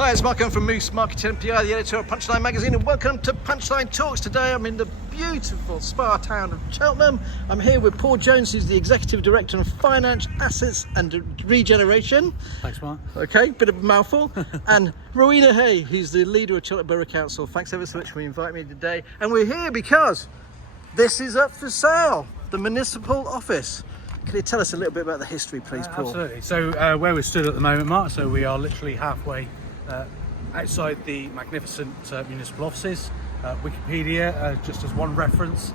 Hi, it's Mark. I'm from Moose Marketing PR, the editor of Punchline Magazine, and welcome to Punchline Talks. Today I'm in the beautiful spa town of Cheltenham. I'm here with Paul Jones, who's the Executive Director of Finance, Assets and Regeneration. Thanks, Mark. Okay, bit of a mouthful. And Rowena Hay, who's the leader of Cheltenham Borough Council. Thanks ever so much for inviting me today. And we're here because this is up for sale, the Municipal Office. Can you tell us a little bit about the history, please, Paul? Absolutely. So where we're stood at the moment, Mark, so we are literally halfway outside the magnificent Municipal Offices. Wikipedia, just as one reference,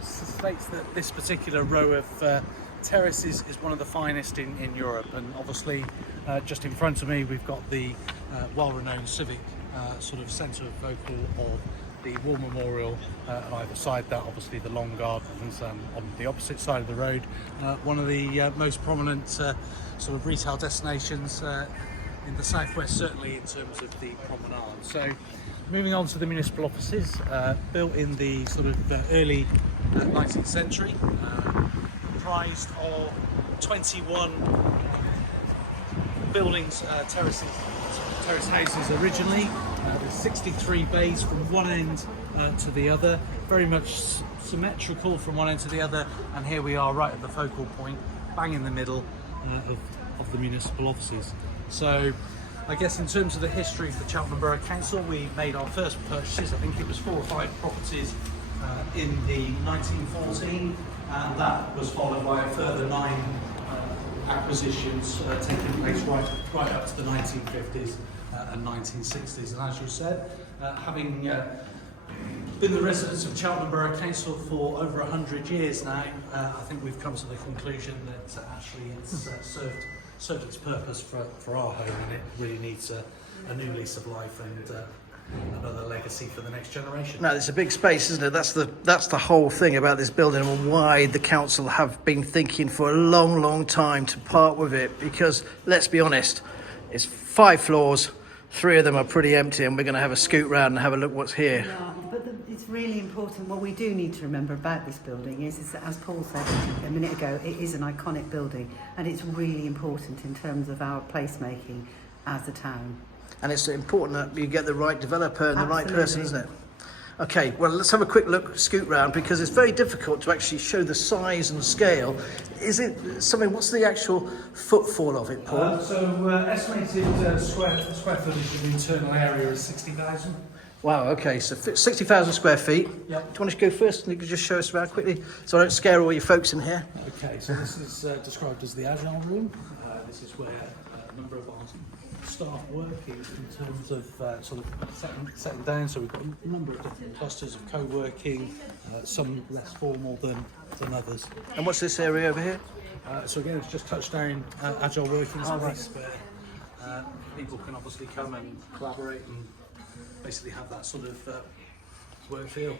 states that this particular row of terraces is one of the finest in Europe, and obviously just in front of me we've got the well-renowned civic sort of centre of vocal of the War Memorial, and either side that obviously the Long Gardens on the opposite side of the road, one of the most prominent sort of retail destinations in the southwest, certainly in terms of the promenade. So moving on to the Municipal Offices, built in the sort of early 19th century, comprised of 21 buildings, terrace houses originally. There's 63 bays from one end to the other, very much symmetrical from one end to the other, and here we are right at the focal point, bang in the middle of the Municipal Offices. So I guess in terms of the history of the Cheltenham Borough Council, we made our first purchases, I think it was 4 or 5 properties in the 1914, and that was followed by a further 9 acquisitions taking place right up to the 1950s and 1960s. And as you said, having been the residents of Cheltenham Borough Council for over 100 years now, I think we've come to the conclusion that actually it's served its purpose for our home, and it really needs a new lease of life and another legacy for the next generation. Now, it's a big space, isn't it? That's the whole thing about this building, and why the council have been thinking for a long time to part with it, because let's be honest, it's 5 floors, 3 of them are pretty empty, and we're going to have a scoot round and have a look what's here. Yeah, but it's really important. What we do need to remember about this building is that, as Paul said a minute ago, it is an iconic building, and it's really important in terms of our placemaking as a town. And it's important that you get the right developer and the right Absolutely. person, isn't it? Okay, well, let's have a quick look, scoot round, because it's very difficult to actually show the size and scale. Is it something, what's the actual footfall of it, Paul? Estimated square footage of internal area is 60,000. Wow, okay, so 60,000 square feet. Yep. Do you want to go first and you can just show us around quickly, so I don't scare all your folks in here? Okay, so this is described as the Agile Room. This is where a number of our staff work in terms of sort of settling down. So we've got a number of different clusters of co-working, some less formal than others. And what's this area over here? So again, it's just touched down agile working space where people can obviously come and collaborate and basically have that sort of work feel.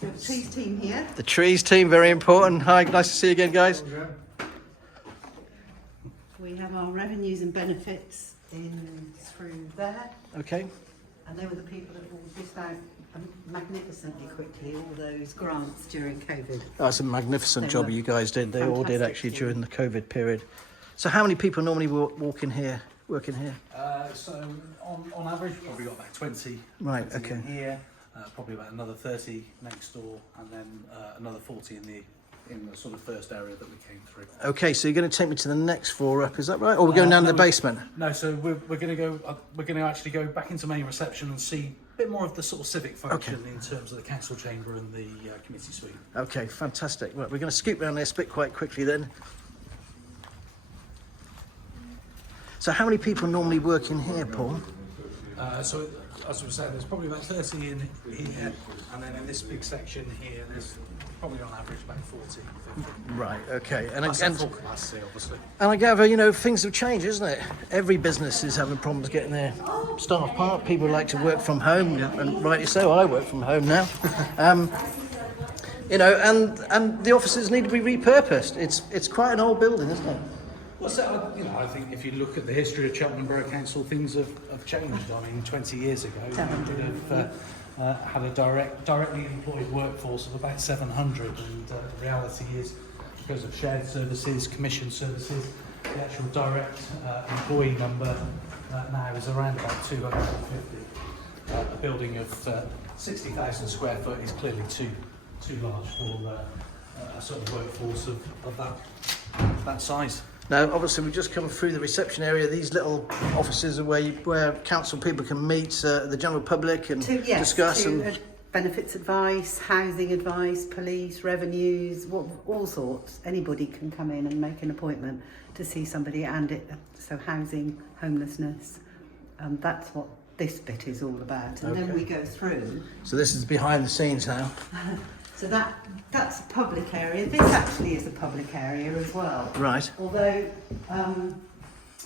So the trees team here. The trees team, very important. Hi, nice to see you again, guys. We have our revenues and benefits in through there, Okay. and they were the people that all dished out magnificently quickly all those grants during COVID. That's a magnificent They job were you guys did. They all did fantastic actually team. during the COVID period. So how many people normally walk in here, work in here? So on average, probably got about 20. Right, 20 okay. in here, probably about another 30 next door, and then another 40 in the sort of first area that we came through. Okay, so you're going to take me to the next floor up, is that right? Or we're going down to the basement? No, so we're going to go. We're going to actually go back into main reception and see a bit more of the sort of civic function in terms of the council chamber and the committee suite. Okay, fantastic. Right, we're going to scoot around this bit quite quickly then. So how many people normally work in here, Paul? So as we said, there's probably about 30 in here, and then in this big section here, there's probably on average about 40, 50. Right, okay. That's at full capacity, obviously. And I gather, you know, things have changed, isn't it? Every business is having problems getting their staff part. People like to work from home, and rightly so. I work from home now. You know, and the offices need to be repurposed. It's quite an old building, isn't it? Well, so, you know, I think if you look at the history of Cheltenham Borough Council, things have changed. I mean, 20 years ago, we would have had a directly employed workforce of about 700, and the reality is, because of shared services, commission services, the actual direct employee number now is around about 250. A building of 60,000 square foot is clearly too large for a sort of workforce of that size. Now, obviously, we've just come through the reception area. These little offices are where council people can meet the general public and discuss. Benefits advice, housing advice, police, revenues, all sorts. Anybody can come in and make an appointment to see somebody, so housing, homelessness. That's what this bit is all about. And then we go through. So this is behind the scenes now. So that's a public area. This actually is a public area as well. Right. Although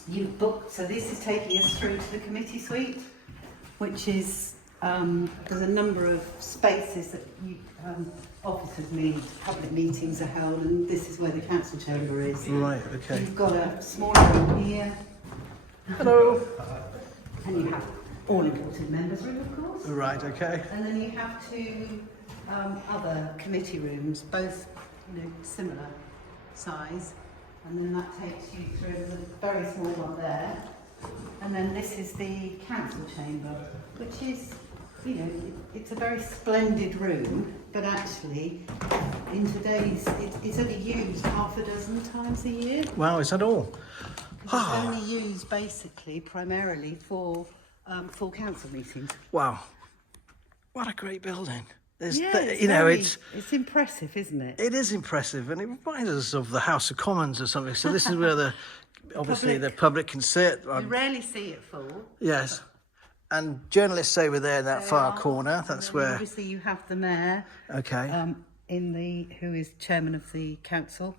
you've booked, so this is taking us through to the committee suite, which is, there's a number of spaces that officers meet, public meetings are held, and this is where the council chamber is. Right, okay. You've got a smaller room here. Hello. And you have all important members room, of course. Right, okay. And then you have two other committee rooms, both similar size, and then that takes you through the very small one there. And then this is the council chamber, which is, it's a very splendid room, but actually in today's, it's only used half a dozen times a year. Wow, is that all? It's only used basically primarily for full council meetings. Wow, what a great building. It's impressive, isn't it? It is impressive, and it reminds us of the House of Commons or something. So this is where the public can sit. You rarely see it full. Yes, and journalists say we're there in that far corner. That's where. Obviously, you have the mayor. Okay. Who is chairman of the council,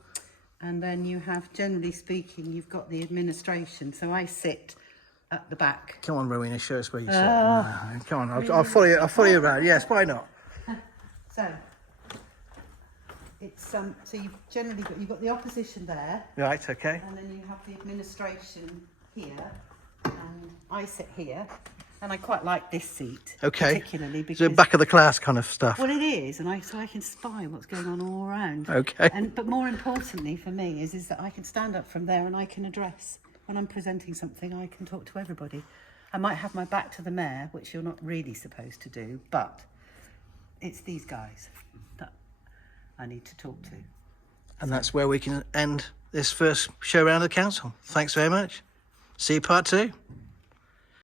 and then you have, generally speaking, you've got the administration. So I sit at the back. Come on, Rowena, show us where you sit. Come on, I'll follow you. I'll follow you around. Yes, why not? So it's so you've generally got the opposition there, Right. Okay. and then you have the administration here, and I sit here, and I quite like this seat, Okay. particularly because So back of the class kind of stuff. well, it is, and I can spy what's going on all around. Okay. But more importantly for me is that I can stand up from there and I can address when I'm presenting something. I can talk to everybody. I might have my back to the mayor, which you're not really supposed to do, but it's these guys that I need to talk to. And that's where we can end this first show round of the council. Thanks very much. See you part 2.